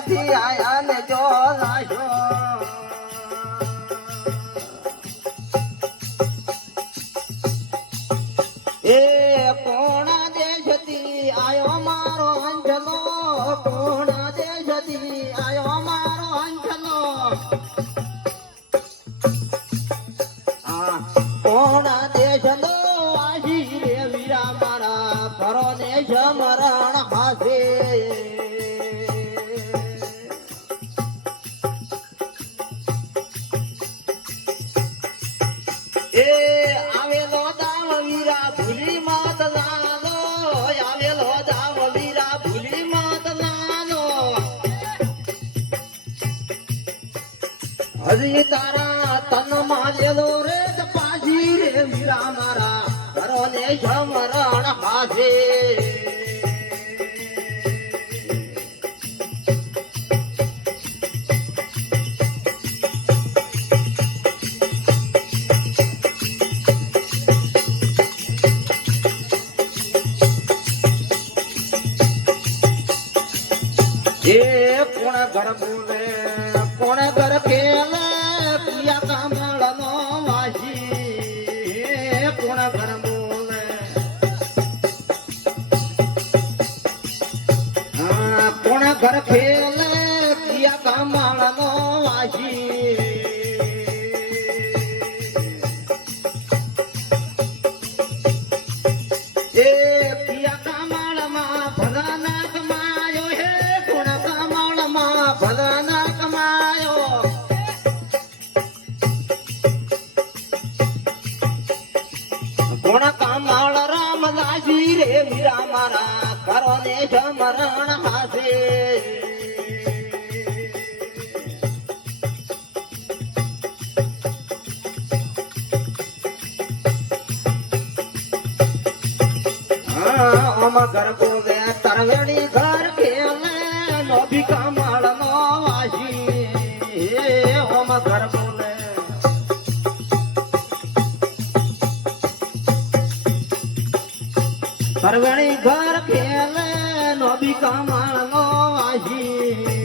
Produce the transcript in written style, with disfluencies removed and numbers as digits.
દેશથી આયા ને જો લાગ્યો એ કોણા દેશથી આયો મારો અંજલો કોણા દેશથી આયો મારો અંજલો કોણા દેશનો આશી રે વીરા મારા ઘરો ને જમરણ હાથે એ આવેલો દાવ વીરા ભૂલી માત લાલો આવેલો દાવ વીરા ભૂલી માત લાલો હજી તારા તન મારેલો રે પાછી રે વીરા મારા ઘરો ને જમરણ હાથે ઘર બોલે કોણ ઘર ખેલે પિયા કામળ નો વાસી કોણ ઘર બોલે કોણ ઘર ખેલે પિયા કામળ નો વાસી એ પિયા કામળ માં ભલા ના કમાયો હે કોણ કામળ માં ભલા ના કમાયો કોણ કામળ રામદાસી રે વીરા મારા ઘરો ને જમરણ હાથે ઘર બોલે તરવેણી ઘર ખેલે નો ભી કામળ નો વાસી ઓમ ઘર બોલે તરવેણી ઘર ખેલે નો ભી કામળ નો વાસી